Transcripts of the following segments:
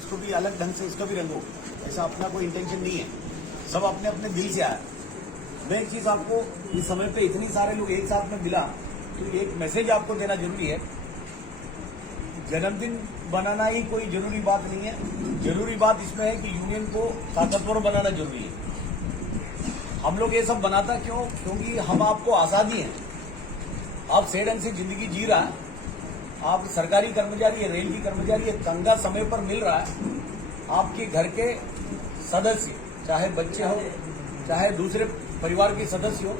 इसको भी अलग ढंग से इसको भी रंगो, ऐसा अपना कोई इंटेंशन नहीं है। सब अपने अपने दिल से आया। मैं एक चीज आपको, इस समय पे इतनी सारे लोग एक साथ में मिला तो एक मैसेज आपको देना जरूरी है। जन्मदिन बनाना ही कोई जरूरी बात नहीं है। जरूरी बात इसमें है कि यूनियन को ताकतवर बनाना जरूरी है। हम लोग ये सब बनाता क्यों? क्योंकि हम आपको आजादी है। आप सही ढंग से जिंदगी जी रहा है, आप सरकारी कर्मचारी है, रेल की कर्मचारी है, तंगा समय पर मिल रहा है। आपके घर के सदस्य, चाहे बच्चे हो, चाहे दूसरे परिवार के सदस्य हो,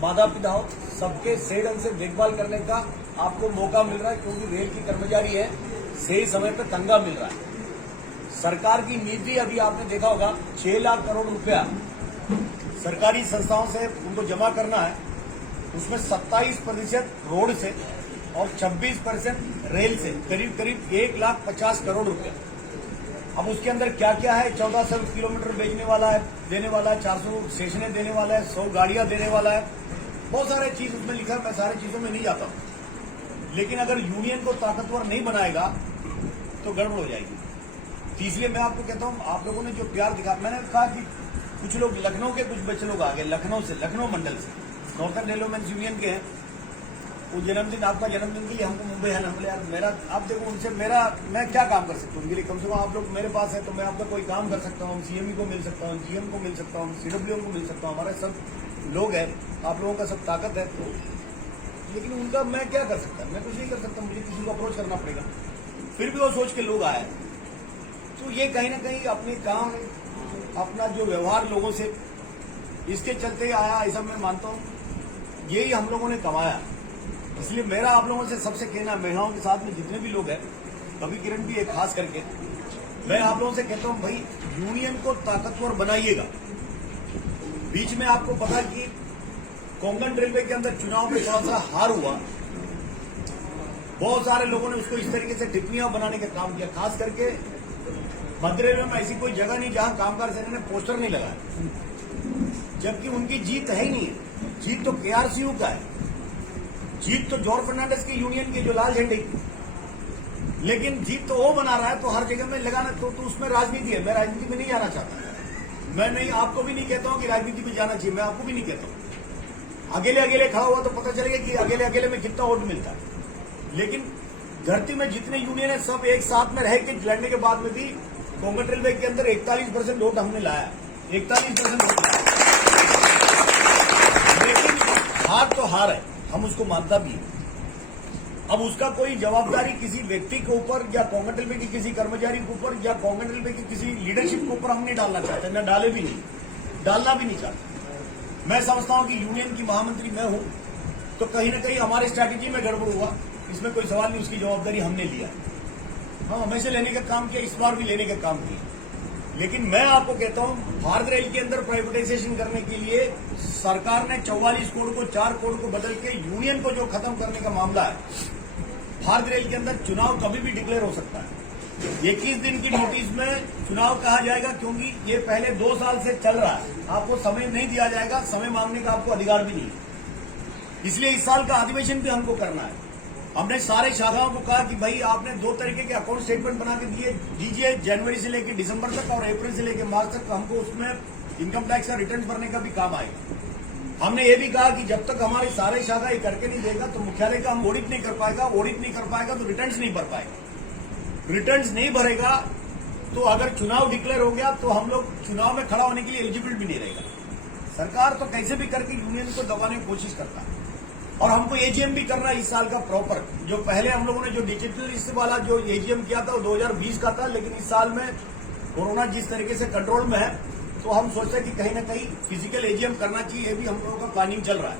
माता पिता हो, सबके सही ढंग से देखभाल करने का आपको मौका मिल रहा है। क्योंकि रेल की कर्मचारी है, सही समय पर तंगा मिल रहा है। सरकार की नीति अभी आपने देखा होगा, 6 लाख करोड़ रुपया सरकारी संस्थाओं से उनको जमा करना है। उसमें 27% रोड से और 26% रेल से, करीब करीब 1,50,000 करोड़ रुपया। अब उसके अंदर क्या क्या है? 1400 किलोमीटर बेचने वाला है, देने वाला है, 400 स्टेशनें देने वाला है, 100 गाड़ियां देने वाला है, बहुत सारे चीज उसमें लिखा है। मैं सारी चीजों में नहीं जाता हूं, लेकिन अगर यूनियन को ताकतवर नहीं बनाएगा तो गड़बड़ हो जाएगी। तो इसलिए मैं आपको कहता हूं, आप लोगों ने जो प्यार दिखा, मैंने कहा कि कुछ लोग लखनऊ के, कुछ बच्चे लोग आ गए लखनऊ से, लखनऊ मंडल से, नॉर्थन डेवलपमेंट यूनियन के हैं। वो जन्मदिन, आपका जन्मदिन के लिए हमको मुंबई है ना, यार मेरा, आप देखो उनसे मैं क्या काम कर सकता हूँ उनके लिए? कम से कम आप लोग मेरे पास है तो मैं आपका कोई काम कर सकता हूँ। सीएमई को मिल सकता हूँ, जीएम को मिल सकता हूँ, सीडब्ल्यूएम को मिल सकता हूँ। हमारे सब लोग हैं, आप लोगों का सब ताकत है तो, लेकिन उनका मैं क्या कर सकता? मैं कुछ नहीं कर सकता, मुझे किसी को अप्रोच करना पड़ेगा। फिर भी वो सोच के लोग आए, तो ये कहीं ना कहीं अपने काम, अपना जो व्यवहार लोगों से, इसके चलते आया, ऐसा मैं मानता हूँ। यही हम लोगों ने कमाया। इसलिए मेरा आप लोगों से सबसे कहना, महिलाओं के साथ में जितने भी लोग हैं, कभी किरण भी है खास करके, मैं आप लोगों से कहता हूं, भाई यूनियन को ताकतवर बनाइएगा। बीच में आपको पता कि कोंकण रेलवे के अंदर चुनाव में थोड़ा सा हार हुआ। बहुत सारे लोगों ने उसको इस तरीके से टिप्पणियां बनाने का काम किया। खास करके मध्य रेलवे में ऐसी कोई जगह नहीं जहां कामगार सेना ने पोस्टर नहीं लगाया, जबकि उनकी जीत है ही नहीं है। जीत तो केआरसीयू का है, जीत तो जॉर्ज फर्नांडिस की यूनियन के जो लाल झंडे की, लेकिन जीत तो वो बना रहा है। तो हर जगह में लगाना तो उसमें राजनीति है। मैं राजनीति में नहीं जाना चाहता। मैं नहीं, आपको भी नहीं कहता हूं कि राजनीति में जाना चाहिए, मैं आपको भी नहीं कहता हूं। अकेले अकेले खड़ा हुआ तो पता चलेगा कि अकेले अकेले में कितना वोट मिलता है। लेकिन धरती में जितने यूनियन है सब एक साथ में रह के लड़ने के बाद में भी कोंकण रेलवे के अंदर 41% वोट हमने लाया, 41% वोट लाया। लेकिन हार तो हार है, हम उसको मानता भी है। अब उसका कोई जवाबदारी किसी व्यक्ति के ऊपर या कोंकण रेलवे की किसी कर्मचारी के ऊपर या कोंकण रेलवे की किसी लीडरशिप के ऊपर हम नहीं डालना चाहते, न डाले भी नहीं, डालना भी नहीं चाहते। मैं समझता हूं कि यूनियन की महामंत्री मैं हूं, तो कहीं न कहीं हमारी स्ट्रैटेजी में गड़बड़ हुआ, इसमें कोई सवाल नहीं। उसकी जवाबदारी हमने लिया, हम हमेशा लेने का काम किया, इस बार भी लेने का काम किया। लेकिन मैं आपको कहता हूं, भारत रेल के अंदर प्राइवेटाइजेशन करने के लिए सरकार ने 44 करोड़ को 4 करोड़ को बदल के यूनियन को जो खत्म करने का मामला है, भारत रेल के अंदर चुनाव कभी भी डिक्लेयर हो सकता है। 21 दिन की नोटिस में चुनाव कहा जाएगा, क्योंकि ये पहले 2 साल से चल रहा है। आपको समय नहीं दिया जाएगा, समय मांगने का आपको अधिकार भी नहीं है। इसलिए इस साल का अधिवेशन भी हमको करना है। हमने सारे शाखाओं को कहा कि भाई आपने 2 तरीके के अकाउंट स्टेटमेंट बना के दीजिए, जनवरी से लेकर दिसंबर तक और अप्रैल से लेकर मार्च तक। हमको उसमें इनकम टैक्स का रिटर्न भरने का भी काम आएगा। हमने ये भी कहा कि जब तक हमारी सारे शाखा ये करके नहीं देगा तो मुख्यालय का हम ऑडिट नहीं कर पाएगा, ऑडिट नहीं कर पाएगा तो रिटर्न्स नहीं भर पाएगा, रिटर्न्स नहीं भरेगा तो अगर चुनाव डिक्लेयर हो गया तो हम लोग चुनाव में खड़ा होने के लिए एलिजिबल भी नहीं रहेगा। सरकार तो कैसे भी करके यूनियन को दबाने की कोशिश करता है। और हमको एजीएम भी करना है इस साल का प्रॉपर। जो पहले हम लोगों ने जो डिजिटल लिस्ट वाला जो एजीएम किया था वो 2020 का था, लेकिन इस साल में कोरोना जिस तरीके से कंट्रोल में है तो हम सोचते हैं कि कहीं ना कहीं फिजिकल एजीएम करना चाहिए। ये भी हम लोगों का प्लानिंग चल रहा है।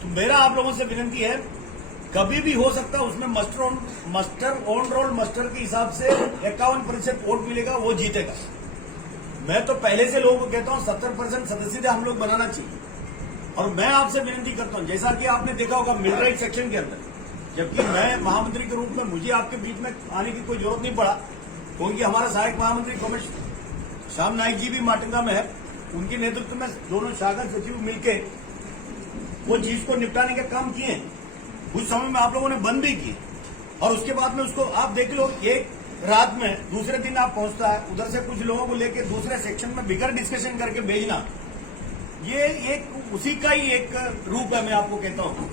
तो मेरा आप लोगों से विनती है, कभी भी हो सकता है उसमें ऑन रोल मस्टर के हिसाब से 51% वोट मिलेगा, वो जीतेगा। मैं तो पहले से लोगों को कहता हूं 70% सदस्यता हम लोग बनाना चाहिए। और मैं आपसे विनती करता हूं, जैसा कि आपने देखा होगा मिलिट्री सेक्शन के अंदर, जबकि मैं महामंत्री के रूप में मुझे आपके बीच में आने की कोई जरूरत नहीं पड़ा, क्योंकि हमारा सहायक महामंत्री कॉमरेड श्याम नाइक जी भी माटंगा में है। उनके नेतृत्व में दोनों शाखा सचिव मिलकर वो चीज को निपटाने का काम किए। कुछ समय में आप लोगों ने बंद भी किए और उसके बाद में उसको आप देख लो, एक रात में दूसरे दिन आप पहुंचता है, उधर से कुछ लोगों को लेके दूसरे सेक्शन में बिगर डिस्कशन करके भेजना, ये एक उसी का ही एक रूप है। मैं आपको कहता हूं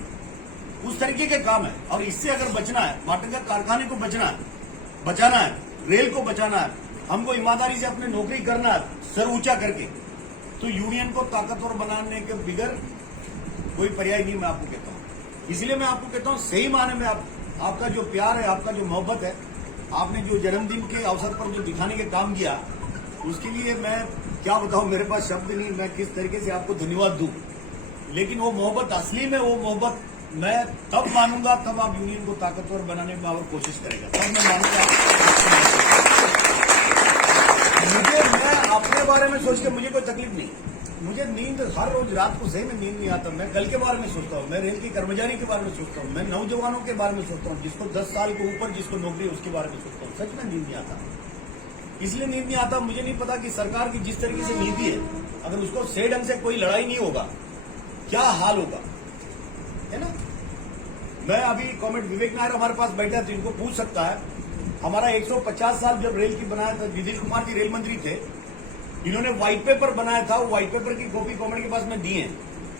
उस तरीके के काम है। और इससे अगर बचना है, वाटरका कारखाने को बचाना है, रेल को बचाना है, हमको ईमानदारी से अपनी नौकरी करना है सर ऊंचा करके, तो यूनियन को ताकतवर बनाने के बिगर कोई पर्याय नहीं। मैं आपको कहता हूं, इसलिए मैं आपको कहता हूं सही माने में आपका जो प्यार है, आपका जो मोहब्बत है, आपने जो जन्मदिन के अवसर पर जो दिखाने के काम किया, उसके लिए मैं क्या बताऊं, मेरे पास शब्द नहीं, मैं किस तरीके से आपको धन्यवाद दूं। लेकिन वो मोहब्बत असली में, वो मोहब्बत मैं तब मानूंगा तब आप यूनियन को ताकतवर बनाने में और कोशिश करेगा, तब मैं मानूंगा। मैं अपने बारे में सोच के मुझे कोई तकलीफ नहीं, मुझे नींद हर रोज रात को सही में नींद नहीं आता। मैं कल के बारे में सोचता हूँ, मैं रेल के कर्मचारी के बारे में सोचता हूँ, मैं नौजवानों के बारे में सोचता हूँ, जिसको 10 साल के ऊपर जिसको नौकरी है उसके बारे में सोचता हूँ। सच में नींद नहीं आता, इसलिए नींद नहीं आता। मुझे नहीं पता कि सरकार की जिस तरीके से नीति है, अगर उसको सही ढंग से कोई लड़ाई नहीं होगा, क्या हाल होगा, है ना। मैं अभी कॉमेड विवेक नायर हमारे पास बैठा तो इनको पूछ सकता है, हमारा 150 साल जब रेल की बनाया था, नीतीश कुमार जी रेल मंत्री थे, इन्होंने व्हाइट पेपर बनाया था, वो व्हाइट पेपर की कॉपी कॉमेड के पास में दी है।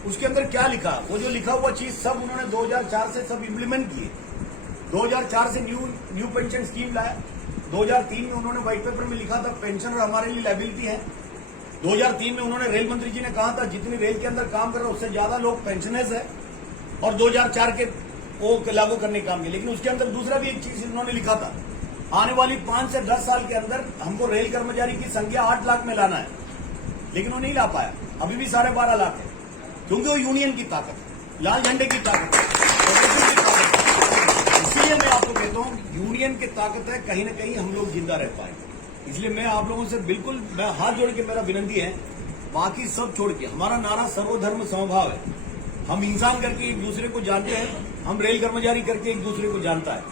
उसके अंदर क्या लिखा, वो जो लिखा हुआ चीज सब उन्होंने 2004 से सब इम्प्लीमेंट किए। 2004 से न्यू पेंशन स्कीम लाया। 2003 में उन्होंने व्हाइट पेपर में लिखा था पेंशन हमारे लिए लायबिलिटी है। 2003 में उन्होंने रेल मंत्री जी ने कहा था जितनी रेल के अंदर काम कर रहे हैं उससे ज्यादा लोग पेंशनर्स है, और 2004 के वो लागू करने का काम किया। लेकिन उसके अंदर दूसरा भी एक चीज उन्होंने लिखा था, आने वाली 5 से 10 साल के अंदर हमको रेल कर्मचारी की संख्या 8 लाख में लाना है। लेकिन वो नहीं ला पाया, अभी भी 12.5 लाख है, क्योंकि वो यूनियन की ताकत है, लाल झंडे की ताकत है। इसलिए मैं आपको कहता हूं यूनियन की ताकत है, कहीं ना कहीं हम लोग जिंदा रह पाएंगे। इसलिए मैं आप लोगों से बिल्कुल मैं हाथ जोड़ के मेरा विनती है, बाकी सब छोड़ के हमारा नारा सर्वधर्म समभाव है। हम इंसान करके एक दूसरे को जानते हैं, हम रेल कर्मचारी करके एक दूसरे को जानता है,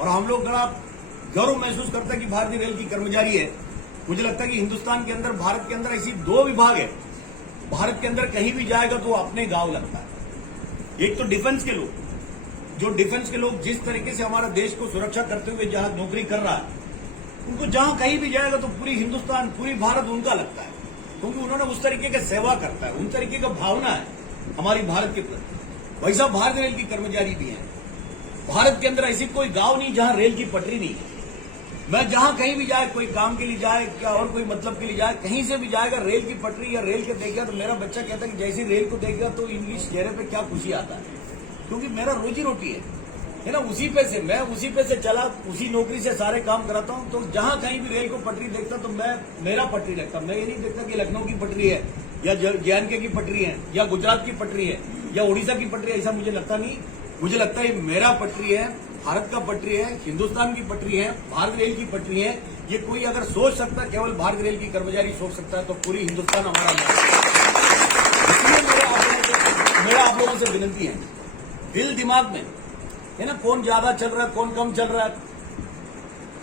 और हम लोग बड़ा गर्व महसूस करता है कि भारतीय रेल की कर्मचारी है। मुझे लगता है कि हिंदुस्तान के अंदर, भारत के अंदर ऐसी 2 विभाग है, भारत के अंदर कहीं भी जाएगा तो अपने गांव लगता है। एक तो डिफेंस के लोग, जो डिफेंस के लोग जिस तरीके से हमारा देश को सुरक्षा करते हुए जहां नौकरी कर रहा है, उनको जहां कहीं भी जाएगा तो पूरी हिंदुस्तान, पूरी भारत उनका लगता है, क्योंकि उन्होंने उस तरीके का सेवा करता है, उन तरीके का भावना है हमारी भारत के प्रति। वैसा भारतीय रेल की कर्मचारी भी है। भारत के अंदर ऐसी कोई गांव नहीं जहां रेल की पटरी नहीं है। मैं जहां कहीं भी जाए, कोई काम के लिए जाए, क्या और कोई मतलब के लिए जाए, कहीं से भी जाएगा, रेल की पटरी या रेल के देखेगा तो मेरा बच्चा कहता है कि जैसे रेल को देखेगा तो इंग्लिश चेहरे पे क्या खुशी आता है, क्योंकि मेरा रोजी रोटी है ना, उसी पे से मैं उसी पे से चला, उसी नौकरी से सारे काम कराता हूं। तो जहां कहीं भी रेल को पटरी देखता तो मेरा पटरी लगता। मैं ये नहीं देखता कि लखनऊ की पटरी है या JNK की पटरी है या गुजरात की पटरी है या उड़ीसा की पटरी है, ऐसा मुझे लगता नहीं। मुझे लगता है मेरा पटरी है, भारत का पटरी है, हिंदुस्तान की पटरी है, भारत रेल की पटरी है। ये कोई अगर सोच सकता है, केवल भारत रेल की कर्मचारी सोच सकता है, तो पूरी हिंदुस्तान हमारा इसलिए मेरा आप लोगों से विनती है, दिल दिमाग में है ना, कौन ज्यादा चल रहा है, कौन कम चल रहा है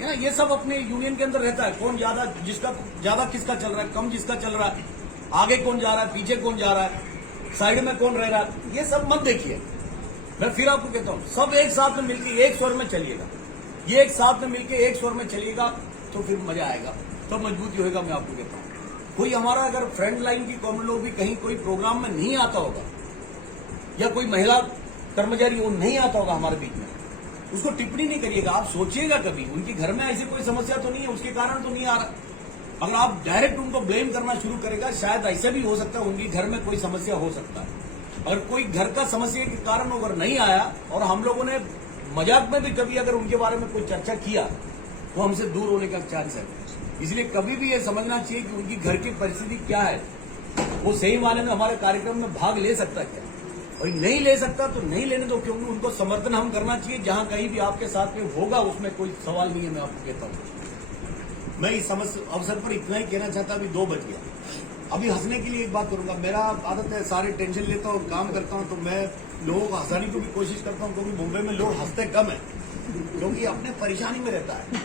ना, ये सब अपने यूनियन के अंदर रहता है। कौन ज्यादा, जिसका ज्यादा किसका चल रहा है, कम जिसका चल रहा है, आगे कौन जा रहा है, पीछे कौन जा रहा है, साइड में कौन रह रहा है, ये सब मत देखिए। मैं फिर आपको कहता हूं, सब एक साथ में मिलकर एक स्वर में चलिएगा, ये एक साथ में मिलकर एक स्वर में चलिएगा तो फिर मजा आएगा, तो मजबूती होगा। मैं आपको कहता हूं, कोई हमारा अगर फ्रंट लाइन की कॉमन लोग भी कहीं कोई प्रोग्राम में नहीं आता होगा, या कोई महिला कर्मचारी वो नहीं आता होगा हमारे बीच में, उसको टिप्पणी नहीं करिएगा। आप सोचिएगा कभी उनके घर में ऐसी कोई समस्या तो नहीं है, उसके कारण तो नहीं आ रहा। अगर आप डायरेक्ट उनको ब्लेम करना शुरू करेगा, शायद ऐसे भी हो सकता है उनके घर में कोई समस्या हो सकता है। अगर कोई घर का समस्या के कारण अगर नहीं आया और हम लोगों ने मजाक में भी कभी अगर उनके बारे में कोई चर्चा किया, तो हमसे दूर होने का चांस है। इसलिए कभी भी ये समझना चाहिए कि उनकी घर की परिस्थिति क्या है, वो सही मायने में हमारे कार्यक्रम में भाग ले सकता क्या, और नहीं ले सकता तो नहीं लेने दो, क्योंकि उनको समर्थन हम करना चाहिए। जहां कहीं भी आपके साथ में होगा उसमें कोई सवाल नहीं है। मैं आपको कहता हूं, मैं इस अवसर पर इतना ही कहना चाहता, अभी 2 बज गया। अभी हंसने के लिए एक बात करूंगा, मेरा आदत है, सारे टेंशन लेता हूँ, काम करता हूँ तो मैं लोगों को हंसाने की भी कोशिश करता हूँ, क्योंकि मुंबई में लोग हंसते कम है, क्योंकि अपने परेशानी में रहता है,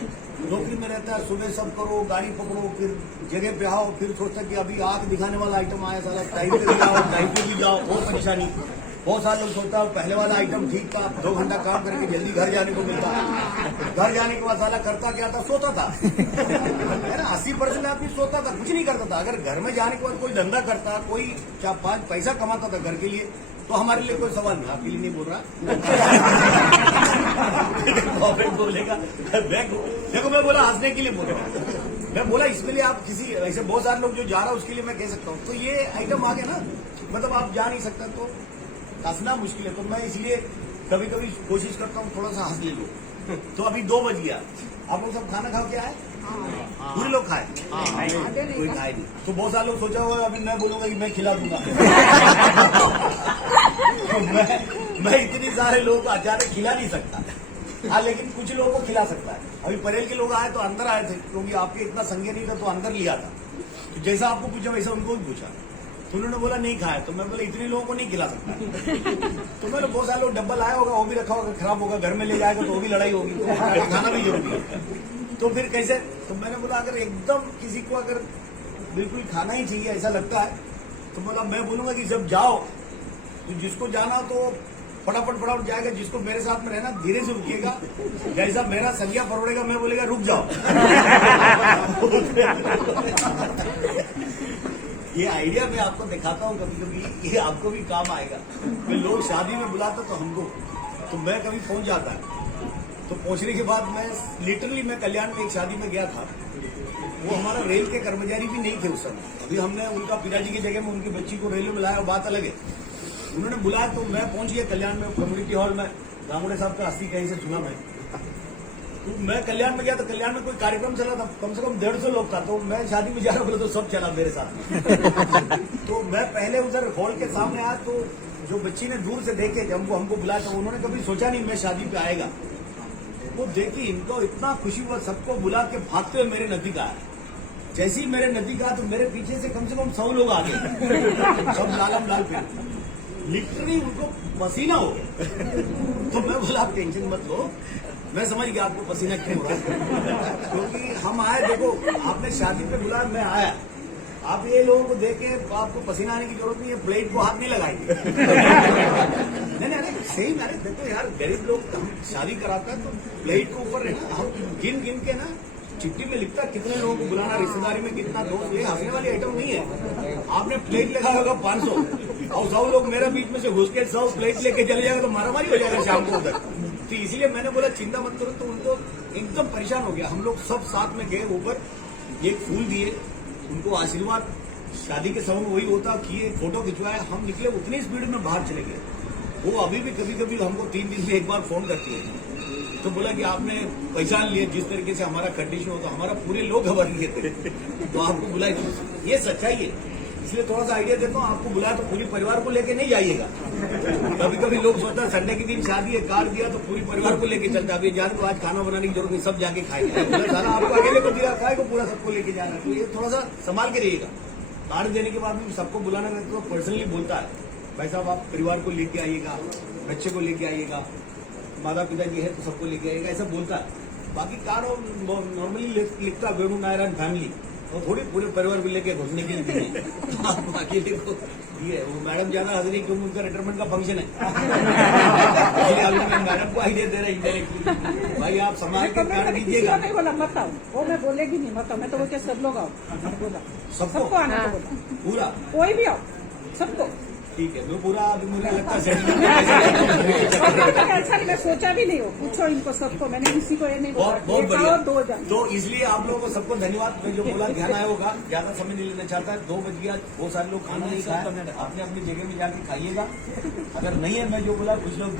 नौकरी में रहता है। सुबह सब करो, गाड़ी पकड़ो, फिर जगह पे आओ, फिर सोचता कि अभी आंख दिखाने वाला आइटम आया, साला टाइम पे भी जाओ, टाइम पे भी जाओ, और परेशानी। बहुत सारे लोग सोचता है पहले वाला आइटम ठीक था, 2 घंटा काम करके जल्दी घर जाने को मिलता। घर जाने के बाद साला करता क्या था, सोता था। है ना, 80% आदमी सोता था, कुछ नहीं करता था। अगर घर में जाने के बाद कोई धंधा करता, कोई 4-5 पैसा कमाता था घर के लिए, तो हमारे लिए कोई सवाल नहीं। आपके लिए नहीं बोल रहा। बोलेगा देखो, मैं बोला हंसने के लिए बोल रहा हूँ। मैं बोला इसके लिए आप किसी ऐसे बहुत सारे लोग जो जा रहा है उसके लिए मैं कह सकता हूँ। तो ये आइटम आ गया ना, मतलब आप जा नहीं सकता तो हंसना मुश्किल है। तो मैं इसलिए कभी कभी कोशिश करता हूँ थोड़ा सा हंस ले लो। तो अभी 2 बज गया, आप लोग सब खाना खा के आए? पूरे लोग खाए? कोई खाए नहीं। तो बहुत सारे लोग सोचा होगा अभी मैं बोलूंगा कि मैं खिला दूंगा। तो मैं इतने सारे लोगों को अचानक खिला नहीं सकता। हाँ, लेकिन कुछ लोगों को खिला सकता है। अभी परेल के लोग आए तो अंदर आए थे, क्योंकि आपके इतना संज्ञा नहीं था तो अंदर लिया था। तो जैसा आपको पूछा वैसा उनको भी पूछा, तो उन्होंने बोला नहीं खाया। तो मैं बोला इतने लोगों को नहीं खिला सकता। तो मैंने बहुत सारे लोग डब्बा लाया होगा, वो भी रखा होगा, खराब होगा, घर में ले जाएगा तो वो भी लड़ाई होगी, तो खाना भी जरूरी है। तो फिर कैसे? तो मैंने बोला अगर एकदम किसी को अगर बिल्कुल खाना ही चाहिए ऐसा लगता है, तो बोला मैं बोलूंगा कि जब जाओ तो जिसको जाना तो फटाफट जाएगा, जिसको मेरे साथ में रहना धीरे से रुकिएगा। जैसा मेरा संज्ञा परोड़ेगा मैं बोलेगा रुक जाओ। ये आइडिया मैं आपको दिखाता हूँ कभी कभी, ये आपको भी काम आएगा। मैं लोग शादी में बुलाता तो हमको, तो मैं कभी पहुंच जाता है। तो पहुंचने के बाद मैं लिटरली मैं कल्याण में एक शादी में गया था। वो हमारा रेल के कर्मचारी भी नहीं थे उस समय। अभी हमने उनका पिताजी की जगह में उनकी बच्ची को रेलवे में लाया, बात अलग है। उन्होंने बुलाया तो मैं पहुंच गया कल्याण में, कम्युनिटी हॉल में। गांगुड़े साहब का 80 कहीं से सुना मैं। तो मैं कल्याण में गया तो कल्याण में कोई कार्यक्रम चला था, कम से कम 150 लोग था। तो मैं शादी में जा रहा बोला तो सब चला मेरे साथ। तो मैं पहले उधर हॉल के सामने आया, तो जो बच्ची ने दूर से देखे हमको बुलाया, तो उन्होंने कभी सोचा नहीं मैं शादी पे आएगा। वो देखी, इनको इतना खुशी हुआ, सबको बुला के भागते हुए मेरे नजदीक आया। जैसे ही मेरे नजदीक आया तो मेरे पीछे से कम 100 लोग आ गए, सब लालम लाल पे। लिटरली उनको पसीना हो गया। तो मैं बोला आप टेंशन मत लो, मैं समझ गया आपको पसीना क्यों हो रहा है। क्योंकि हम आए, देखो आपने शादी पे बुलाया, मैं आया। आप ये लोगों को देख के आपको पसीना आने की जरूरत नहीं है, प्लेट को हाथ नहीं लगाएंगे। नहीं अरे सही, अरे देखो यार गरीब लोग हम शादी कराता है तो प्लेट के ऊपर रहना, हम गिन के ना चिट्ठी में लिखता कितने लोगों को बुलाना, रिश्तेदारी में कितना दोस्त। ये हंसने वाली आइटम नहीं है। आपने प्लेट लगाया होगा 500 और 100 लोग मेरे बीच में से घुस के 100 प्लेट लेके चले जाएगा तो मारामारी हो जाएगा शाम को उधर। तो इसलिए मैंने बोला चिंता मत करो। तो उनको एकदम परेशान हो गया। हम लोग सब साथ में गए ऊपर, एक फूल दिए, उनको आशीर्वाद शादी के समय वही होता, किए, फोटो खिंचवाए, हम निकले। उतनी स्पीड में बाहर चले गए। वो अभी भी कभी कभी हमको 3 दिन में एक बार फोन करती है। तो बोला कि आपने पहचान लिए जिस तरीके से हमारा कंडीशन होता, हमारा पूरे लोग खबर लिए थे तो आपको बुलाए। ये सच्चाई है, इसलिए थोड़ा सा आइडिया देता हूँ। आपको बुलाया तो पूरी परिवार को लेके नहीं जाइएगा। कभी कभी लोग सोचता है संडे के दिन शादी है, कार्ड दिया तो पूरी परिवार को लेके चलता। अभी जान को आज खाना बनाने की जरूरत नहीं, सब जाके खाएंगे। सारा आपको अकेले को दिया, खाए को पूरा सबको लेके जाना है। तो ये थोड़ा सा संभाल के रहिएगा। कार्ड देने के बाद भी सबको बुलाना रहता तो पर्सनली बोलता है भाई साहब आप परिवार को लेके आइएगा, बच्चे को लेके आइएगा, माता पिता जी है तो सबको लेके आएगा, ऐसा बोलता है। बाकी कार नॉर्मली लिखता वेणु नारायण फैमिली, और थोड़ी पूरे परिवार को लेके घुसने के लिए आप अकेले को ये वो मैडम ज्यादा हंस रही क्योंकि उनका रिटायरमेंट का फंक्शन है। इसलिए अभी मैं मैडम को आइडिया दे रहा इंडायरेक्टली, भाई आप संभाल के कार्ड दीजिएगा। नहीं बोला मत आओ, वो मैं बोलेगी नहीं मत आओ। मैं तो बोलते सब लोग आओ, बोला सबको आना तो बोला, पूरा कोई भी आओ सबको। ठीक है, मैं पूरा अभी मुझे लगता है ऐसा नहीं, मैं सोचा भी नहीं हो। पूछो इनको सबको, मैंने किसी को ये नहीं बोला। बहुत बढ़िया। 2 जन तो इसलिए आप लोगों को सबको धन्यवाद। मैं जो बोला ध्यान आया होगा, ज्यादा समय नहीं लेना चाहता है। 2 बज गया, बहुत सारे लोग खाना नहीं खाया। आपने अपनी जगह में जाके खाइएगा। अगर नहीं है मैं जो बोला कुछ लोग